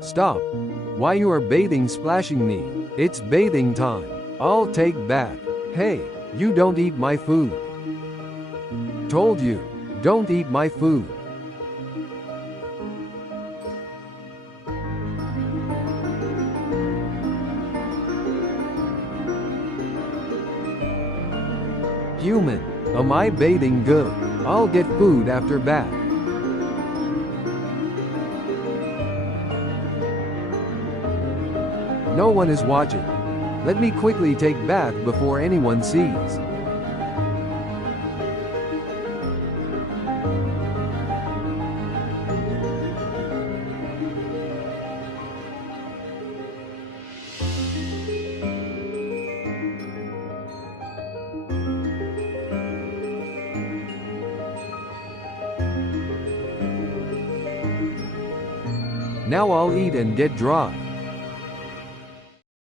Stop. Why you are bathing splashing me? It's bathing time. I'll take bath. Hey, you don't eat my food. Told you, don't eat my food. Human, am I bathing good? I'll get food after bath. No one is watching. Let me quickly take bath before anyone sees. Now I'll eat and get dry.